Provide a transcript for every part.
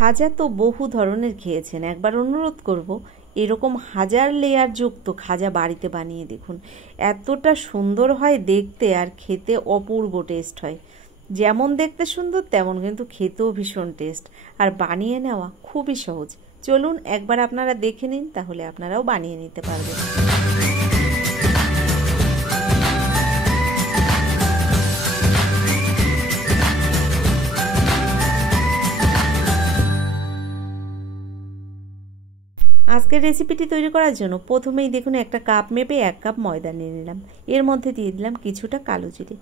খাজা তো বহু ধরনের খেয়েছেন, একবার অনুরোধ করব এরকম 1000 লেয়ার যুক্ত খাজা বাড়িতে বানিয়ে দেখুন। এতটা সুন্দর হয় দেখতে আর খেতে অপূর্ব টেস্ট হয়। যেমন দেখতে সুন্দর তেমন কিন্তু খেতেও ভীষণ টেস্ট, আর বানিয়ে নেওয়া খুবই সহজ। চলুন একবার আপনারা দেখে নিন, তাহলে আপনারাও বানিয়ে নিতে পারবেন। আজকের রেসিপিটি তৈরি করার জন্য প্রথমেই দেখুন একটা কাপ মেপে 1 কাপ ময়দা নিয়ে নিলাম। এর মধ্যে দিয়ে দিলাম কিছুটা কালো জিরে।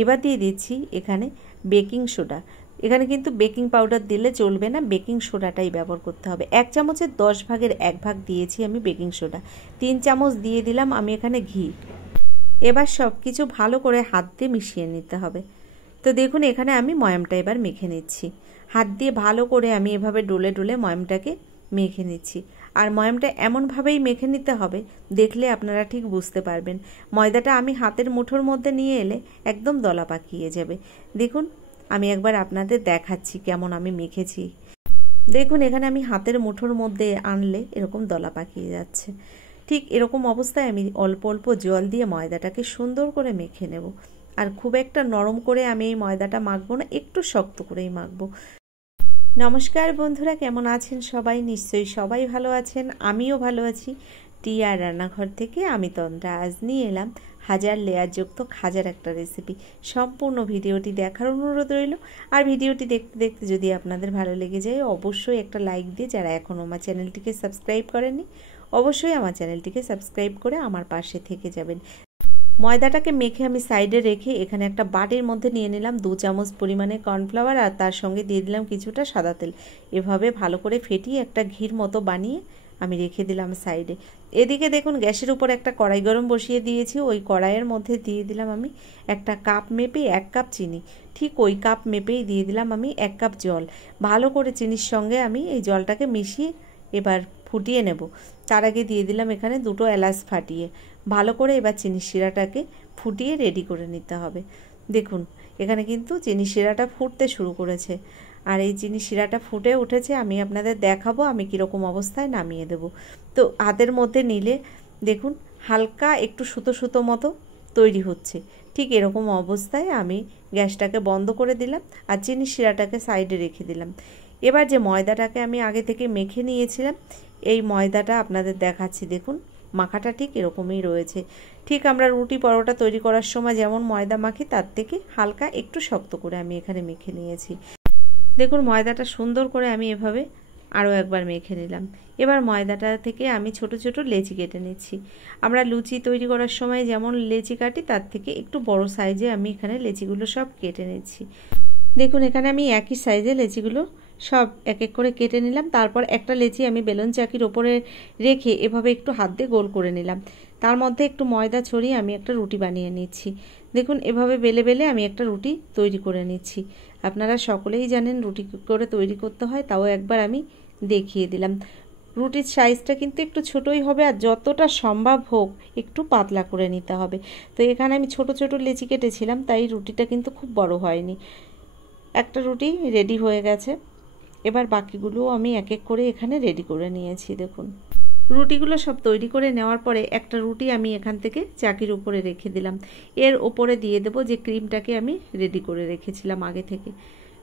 এবার দিয়ে দিচ্ছি এখানে বেকিং সোডা। এখানে কিন্তু বেকিং পাউডার দিলে চলবে না, বেকিং সোডাটাই ব্যবহার করতে হবে। 1 চামচের 10 ভাগের 1 ভাগ দিয়েছি আমি বেকিং সোডা। 3 চামচ দিয়ে দিলাম আমি এখানে ঘি। এবার সব কিছু ভালো করে হাত দিয়ে মিশিয়ে নিতে হবে। তো দেখুন এখানে আমি ময়ামটা এবার মেখে নিচ্ছি। হাত দিয়ে ভালো করে আমি এভাবে ডলে ডলে ময়ামটাকে মেখে নিচ্ছি। আর ময়ামটা এমনভাবেই মেখে নিতে হবে, দেখলে আপনারা ঠিক বুঝতে পারবেন। ময়দাটা আমি হাতের মুঠোর মধ্যে নিয়ে এলে একদম দলা পাকিয়ে যাবে। দেখুন আমি একবার আপনাদের দেখাচ্ছি কেমন আমি মেখেছি। দেখুন এখানে আমি হাতের মুঠোর মধ্যে আনলে এরকম দলা পাকিয়ে যাচ্ছে। ঠিক এরকম অবস্থায় আমি অল্প অল্প জল দিয়ে ময়দাটাকে সুন্দর করে মেখে নেব। আর খুব একটা নরম করে আমি এই ময়দাটা মাখবো না, একটু শক্ত করেই মাখবো। নমস্কার বন্ধুরা, কেমন আছেন সবাই? নিশ্চয়ই সবাই ভালো আছেন, আমিও ভালো আছি। টিয়ার রান্নাঘর থেকে আমি তন্দ্রা আজ নিয়ে এলাম 1000 লেয়ার যুক্ত খাজার একটা রেসিপি। সম্পূর্ণ ভিডিওটি দেখার অনুরোধ রইল। আর ভিডিওটি দেখতে দেখতে যদি আপনাদের ভালো লেগে যায় অবশ্যই একটা লাইক দিয়ে, যারা এখনও আমার চ্যানেলটিকে সাবস্ক্রাইব করেননি অবশ্যই আমার চ্যানেলটিকে সাবস্ক্রাইব করে আমার পাশে থেকে যাবেন। ময়দাটাকে মেখে আমি সাইডে রেখে এখানে একটা বাটির মধ্যে নিয়ে নিলাম 2 চামচ পরিমাণে কর্নফ্লাওয়ার, আর তার সঙ্গে দিয়ে দিলাম কিছুটা সাদা তেল। এভাবে ভালো করে ফেটিয়ে একটা ঘির মতো বানিয়ে আমি রেখে দিলাম সাইডে। এদিকে দেখুন গ্যাসের উপর একটা কড়াই গরম বসিয়ে দিয়েছি। ওই কড়াইয়ের মধ্যে দিয়ে দিলাম আমি একটা কাপ মেপে 1 কাপ চিনি। ঠিক ওই কাপ মেপেই দিয়ে দিলাম আমি 1 কাপ জল। ভালো করে চিনির সঙ্গে আমি এই জলটাকে মিশিয়ে এবার ফুটিয়ে নেব। তার আগে দিয়ে দিলাম এখানে 2টো এলাচ ফাটিয়ে। ভালো করে এবার চিনি শিরাটাকে ফুটিয়ে রেডি করে নিতে হবে। দেখুন এখানে কিন্তু চিনি শিরাটা ফুটতে শুরু করেছে, আর এই চিনি শিরাটা ফুটে উঠেছে। আমি আপনাদের দেখাবো আমি কীরকম অবস্থায় নামিয়ে দেব। তো হাতের মধ্যে নিলে দেখুন হালকা একটু সুতো সুতো মতো তৈরি হচ্ছে। ঠিক এরকম অবস্থায় আমি গ্যাসটাকে বন্ধ করে দিলাম আর চিনি শিরাটাকে সাইডে রেখে দিলাম। এবার যে ময়দাটাকে আমি আগে থেকে মেখে নিয়েছিলাম, এই ময়দাটা আপনাদের দেখাচ্ছি। দেখুন মাখাটা ঠিক এরকমই রয়েছে। ঠিক আমরা রুটি পরোটা তৈরি করার সময় যেমন ময়দা মাখি তার থেকে হালকা একটু শক্ত করে আমি এখানে মেখে নিয়েছি। দেখুন ময়দাটা সুন্দর করে আমি এভাবে আরও একবার মেখে নিলাম। এবার ময়দাটা থেকে আমি ছোট ছোট লেচি কেটে নিচ্ছি। আমরা লুচি তৈরি করার সময় যেমন লেচি কাটি তার থেকে একটু বড় সাইজে আমি এখানে লেচিগুলো সব কেটে নিচ্ছি। দেখুন এখানে আমি একই সাইজে লেচিগুলো সব এক এক করে কেটে নিলাম। তারপর একটা লেচি আমি বেলুন চাকির ওপরে রেখে এভাবে একটু হাত দিয়ে গোল করে নিলাম। তার মধ্যে একটু ময়দা ছড়িয়ে আমি একটা রুটি বানিয়ে নিচ্ছি। দেখুন এভাবে বেলে বেলে আমি একটা রুটি তৈরি করে নিচ্ছি। আপনারা সকলেই জানেন রুটি করে তৈরি করতে হয়, তাও একবার আমি দেখিয়ে দিলাম। রুটির সাইজটা কিন্তু একটু ছোটই হবে, আর যতটা সম্ভব হোক একটু পাতলা করে নিতে হবে। তো এখানে আমি ছোট ছোট লেচি কেটেছিলাম, তাই রুটিটা কিন্তু খুব বড় হয়নি। একটা রুটি রেডি হয়ে গেছে। এবার বাকিগুলোও আমি এক এক করে এখানে রেডি করে নিয়েছি। দেখুন রুটিগুলো সব তৈরি করে নেওয়ার পরে একটা রুটি আমি এখান থেকে চাকির উপরে রেখে দিলাম। এর ওপরে দিয়ে দেবো যে ক্রিমটাকে আমি রেডি করে রেখেছিলাম আগে থেকে।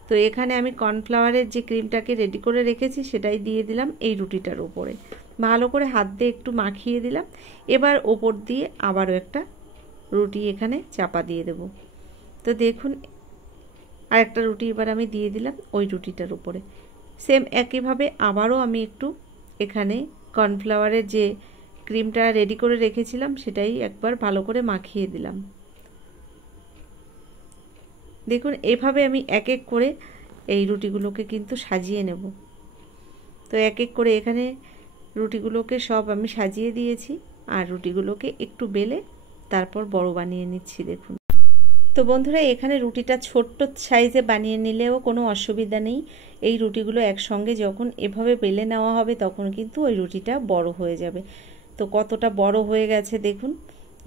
তো এখানে আমি কর্নফ্লাওয়ারের যে ক্রিমটাকে রেডি করে রেখেছি সেটাই দিয়ে দিলাম এই রুটিটার ওপরে। ভালো করে হাত দিয়ে একটু মাখিয়ে দিলাম। এবার ওপর দিয়ে আবারও একটা রুটি এখানে চাপা দিয়ে দেব। তো দেখুন আর একটা রুটি এবার আমি দিয়ে দিলাম ওই রুটিটার উপরে। সেম একইভাবে আবারও আমি একটু এখানে কর্নফ্লাওয়ারের যে ক্রিমটা রেডি করে রেখেছিলাম সেটাই একবার ভালো করে মাখিয়ে দিলাম। দেখুন এভাবে আমি এক এক করে এই রুটিগুলোকে কিন্তু সাজিয়ে নেব। তো এক এক করে এখানে রুটিগুলোকে সব আমি সাজিয়ে দিয়েছি, আর রুটিগুলোকে একটু বেলে তারপর বড় বানিয়ে নিচ্ছি। দেখুন তো বন্ধুরা এখানে রুটিটা ছোট্ট সাইজে বানিয়ে নিলেও কোনো অসুবিধা নেই। এই রুটিগুলো একসঙ্গে যখন এভাবে বেলে নেওয়া হবে তখন কিন্তু ওই রুটিটা বড় হয়ে যাবে। তো কতটা বড় হয়ে গেছে দেখুন।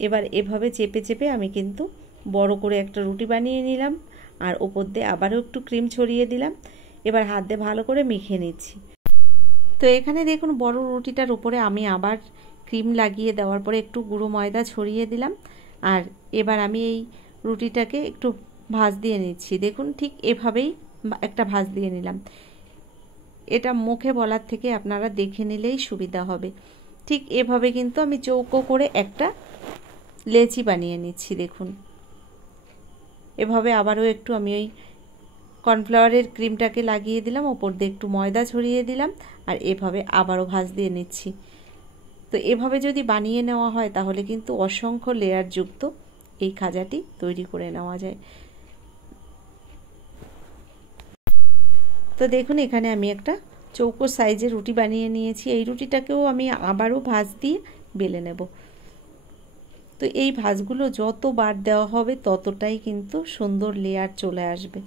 এবার এভাবে চেপে চেপে আমি কিন্তু বড় করে একটা রুটি বানিয়ে নিলাম, আর ওপর দিয়ে আবারও একটু ক্রিম ছড়িয়ে দিলাম। এবার হাত দিয়ে ভালো করে মেখে নিচ্ছি। তো এখানে দেখুন বড় রুটিটার উপরে আমি আবার ক্রিম লাগিয়ে দেওয়ার পরে একটু গুঁড়ো ময়দা ছড়িয়ে দিলাম। আর এবার আমি এই রুটিটাকে একটু ভাঁজ দিয়ে নিচ্ছি। দেখুন ঠিক এভাবেই একটা ভাঁজ দিয়ে নিলাম। এটা মুখে বলার থেকে আপনারা দেখে নিলেই সুবিধা হবে। ঠিক এভাবে কিন্তু আমি চৌকো করে একটা লেচি বানিয়ে নিচ্ছি। দেখুন এভাবে আবারও একটু আমি ওই কর্নফ্লাওয়ারের ক্রিমটাকে লাগিয়ে দিলাম, ওপর দিয়ে একটু ময়দা ছড়িয়ে দিলাম, আর এভাবে আবারও ভাঁজ দিয়ে নিচ্ছি। তো এভাবে যদি বানিয়ে নেওয়া হয় তাহলে কিন্তু অসংখ্য লেয়ার যুক্ত এই খাজাটি তৈরি করে নেওয়া যায়। তো দেখুন এখানে আমি একটা চৌকো সাইজের রুটি বানিয়ে নিয়েছি। এই রুটিটাকেও আমি আবারও ভাঁজ দিয়ে বেলে নেব। তো এই ভাঁজগুলো যতবার দেওয়া হবে ততটাই কিন্তু সুন্দর লেয়ার চলে আসবে।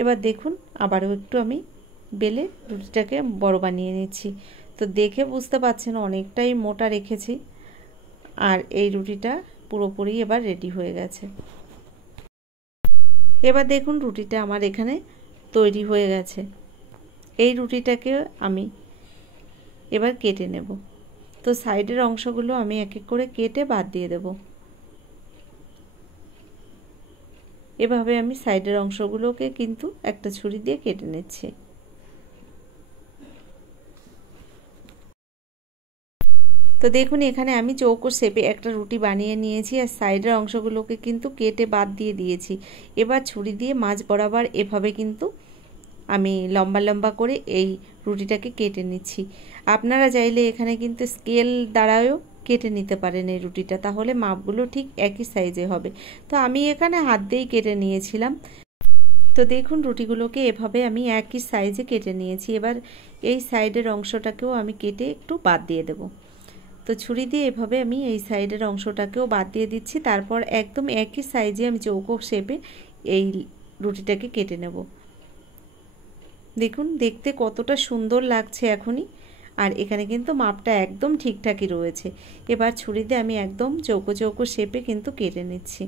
এবার দেখুন আবারও একটু আমি বেলে রুটিটাকে বড় বানিয়ে নিচ্ছি। তো দেখে বুঝতে পারছেন অনেকটাই মোটা রেখেছি, আর এই রুটিটা পুরোপুরি এবার রেডি হয়ে গেছে। এবার দেখুন রুটিটা আমার এখানে তৈরি হয়ে গেছে। এই রুটিটাকে আমি এবার কেটে নেব। তো সাইডের অংশগুলো আমি এক এক করে কেটে বাদ দিয়ে দেব। এভাবে আমি সাইডের অংশগুলোকে কিন্তু একটা ছুরি দিয়ে কেটে নিচ্ছি। তো দেখুন এখানে আমি চৌকো শেপে একটা রুটি বানিয়ে নিয়েছি, আর সাইডের অংশগুলোকে কিন্তু কেটে বাদ দিয়ে দিয়েছি। এবার ছুরি দিয়ে মাঝ বরাবর এভাবে কিন্তু আমি লম্বা লম্বা করে এই রুটিটাকে কেটে নিচ্ছি। আপনারা চাইলে এখানে কিন্তু স্কেল দ্বারাও কেটে নিতে পারেন এই রুটিটা, তাহলে মাপগুলো ঠিক একই সাইজে হবে। তো আমি এখানে হাত দিয়েই কেটে নিয়েছিলাম। তো দেখুন রুটিগুলোকে এভাবে আমি একই সাইজে কেটে নিয়েছি। এবার এই সাইডের অংশটাকেও আমি কেটে একটু বাদ দিয়ে দেব। তো ছুরি দিয়ে এভাবে আমি এই সাইডের অংশটাকেও বাদ দিয়ে দিচ্ছি। তারপর একদম একই সাইজে আমি চৌকো শেপে এই রুটিটাকে কেটে নেব। দেখুন দেখতে কতটা সুন্দর লাগছে এখনই, আর এখানে কিন্তু মাপটা একদম ঠিকঠাকই রয়েছে। এবার ছুরিতে আমি একদম চৌকো চৌকো শেপে কিন্তু কেটে নিচ্ছি।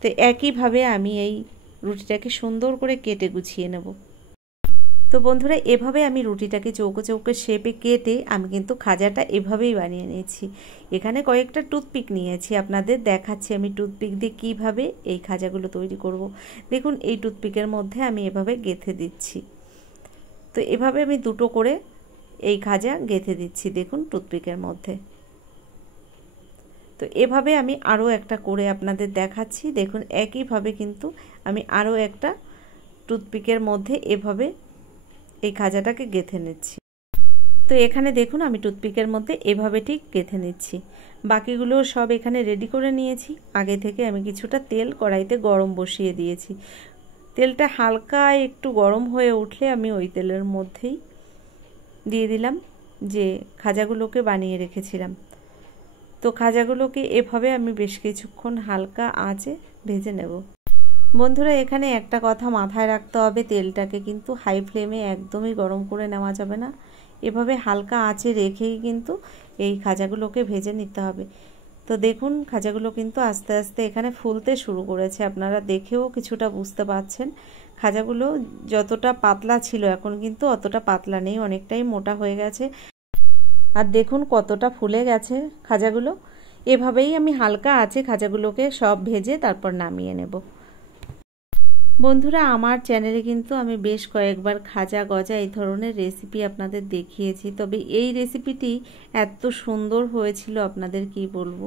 তো একইভাবে আমি এই রুটিটাকে সুন্দর করে কেটে গুছিয়ে নেব। তো বন্ধুরা এভাবে আমি রুটিটাকে চৌকো চৌকো শেপে কেটে আমি কিন্তু খাজাটা এভাবেই বানিয়ে নিয়েছি। এখানে কয়েকটা টুথপিক নিয়েছি, আপনাদের দেখাচ্ছি আমি টুথপিক দিয়ে কিভাবে এই খাজাগুলো তৈরি করব। দেখুন এই টুথপিকের মধ্যে আমি এভাবে গেঁথে দিচ্ছি। তো এভাবে আমি দুটো করে এই খাজা গেঁথে দিচ্ছি দেখুন টুথপিকের মধ্যে। তো এভাবে আমি আরও একটা করে আপনাদের দেখাচ্ছি। দেখুন একইভাবে কিন্তু আমি আরও একটা টুথপিকের মধ্যে এভাবে এই খাজাটাকে গেঁথে নিচ্ছি। তো এখানে দেখুন আমি টুথপিকের মধ্যে এভাবে ঠিক গেঁথে নিচ্ছি। বাকিগুলো সব এখানে রেডি করে নিয়েছি। আগে থেকে আমি কিছুটা তেল কড়াইতে গরম বসিয়ে দিয়েছি। তেলটা হালকা একটু গরম হয়ে উঠলে আমি ওই তেলের মধ্যেই দিয়ে দিলাম যে খাজাগুলোকে বানিয়ে রেখেছিলাম। তো খাজাগুলোকে এভাবে আমি বেশ কিছুক্ষণ হালকা আঁচে ভেজে নেব। বন্ধুরা এখানে একটা কথা মাথায় রাখতে হবে, তেলটাকে কিন্তু হাই ফ্লেমে একদমই গরম করে নেওয়া যাবে না। এভাবে হালকা আঁচে রেখেই কিন্তু এই খাজাগুলোকে ভেজে নিতে হবে। তো দেখুন খাজাগুলো কিন্তু আস্তে আস্তে এখানে ফুলতে শুরু করেছে, আপনারা দেখেও কিছুটা বুঝতে পারছেন। খাজাগুলো যতটা পাতলা ছিল এখন কিন্তু অতটা পাতলা নেই, অনেকটাই মোটা হয়ে গেছে। আর দেখুন কতটা ফুলে গেছে খাজাগুলো। এভাবেই আমি হালকা আঁচে খাজাগুলোকে সব ভেজে তারপর নামিয়ে নেব। বন্ধুরা আমার চ্যানেলে কিন্তু আমি বেশ কয়েকবার খাজা গজা এই ধরনের রেসিপি আপনাদের দেখিয়েছি, তবে এই রেসিপিটি এত সুন্দর হয়েছিল আপনাদের কি বলবো,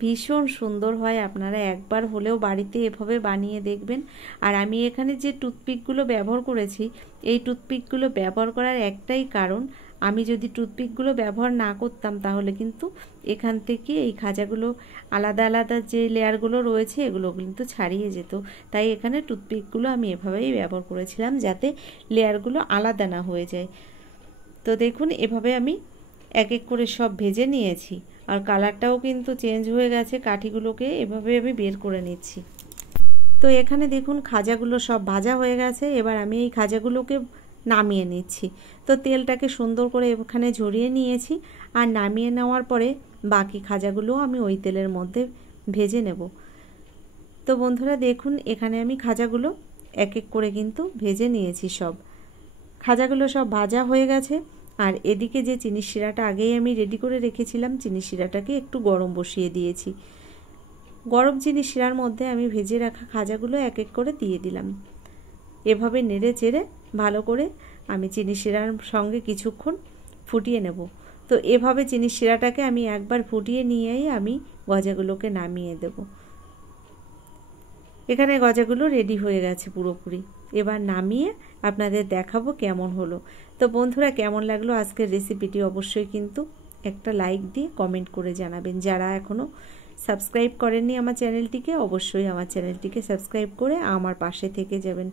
ভীষণ সুন্দর হয়। আপনারা একবার হলেও বাড়িতে এভাবে বানিয়ে দেখবেন। আর আমি এখানে যে টুথপিকগুলো ব্যবহার করেছি, এই টুথপিকগুলো ব্যবহার করার একটাই কারণ, আমি যদি টুথপিকগুলো ব্যবহার না করতাম তাহলে কিন্তু এখান থেকে এই খাজাগুলো আলাদা আলাদা যে লেয়ারগুলো রয়েছে এগুলো কিন্তু ছাড়িয়ে যেত। তাই এখানে টুথপিকগুলো আমি এভাবেই ব্যবহার করেছিলাম যাতে লেয়ারগুলো আলাদা না হয়ে যায়। তো দেখুন এভাবে আমি এক এক করে সব ভেজে নিয়েছি, আর কালারটাও কিন্তু চেঞ্জ হয়ে গেছে। কাঠিগুলোকে এভাবে আমি বের করে নিচ্ছি। তো এখানে দেখুন খাজাগুলো সব ভাজা হয়ে গেছে। এবার আমি এই খাজাগুলোকে নামিয়ে নিচ্ছি। তো তেলটাকে সুন্দর করে এখানে ঝরিয়ে নিয়েছি, আর নামিয়ে নেওয়ার পরে বাকি খাজাগুলো আমি ওই তেলের মধ্যে ভেজে নেব। তো বন্ধুরা দেখুন এখানে আমি খাজাগুলো এক এক করে কিন্তু ভেজে নিয়েছি। সব খাজাগুলো সব ভাজা হয়ে গেছে। আর এদিকে যে চিনির শিরাটা আগেই আমি রেডি করে রেখেছিলাম, চিনির শিরাটাকে একটু গরম বসিয়ে দিয়েছি। গরম চিনির শিরার মধ্যে আমি ভেজে রাখা খাজাগুলো এক এক করে দিয়ে দিলাম। এভাবে নেড়ে চেড়ে ভালো করে আমি চিনির শিরার সঙ্গে কিছুক্ষণ ফুটিয়ে নেব। তো এভাবে চিনির শিরাটাকে আমি একবার ফুটিয়ে নিয়েই আমি গজাগুলোকে নামিয়ে দেব। এখানে গজাগুলো রেডি হয়ে গেছে পুরোপুরি। এবার নামিয়ে আপনাদের দেখাবো কেমন হলো। তো বন্ধুরা কেমন লাগলো আজকের রেসিপিটি অবশ্যই কিন্তু একটা লাইক দিয়ে কমেন্ট করে জানাবেন। যারা এখনও সাবস্ক্রাইব করেননি আমার চ্যানেলটিকে, অবশ্যই আমার চ্যানেলটিকে সাবস্ক্রাইব করে আমার পাশে থেকে যাবেন।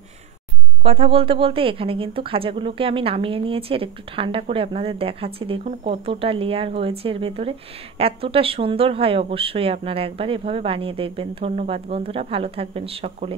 কথা বলতে বলতে এখানে কিন্তু খাজাগুলোকে আমি নামিয়ে নিয়েছি। এর একটু ঠান্ডা করে আপনাদের দেখাচ্ছি। দেখুন কতটা লেয়ার হয়েছে এর ভেতরে, এতটা সুন্দর হয়। অবশ্যই আপনারা একবার এভাবে বানিয়ে দেখবেন। ধন্যবাদ বন্ধুরা, ভালো থাকবেন সকলে।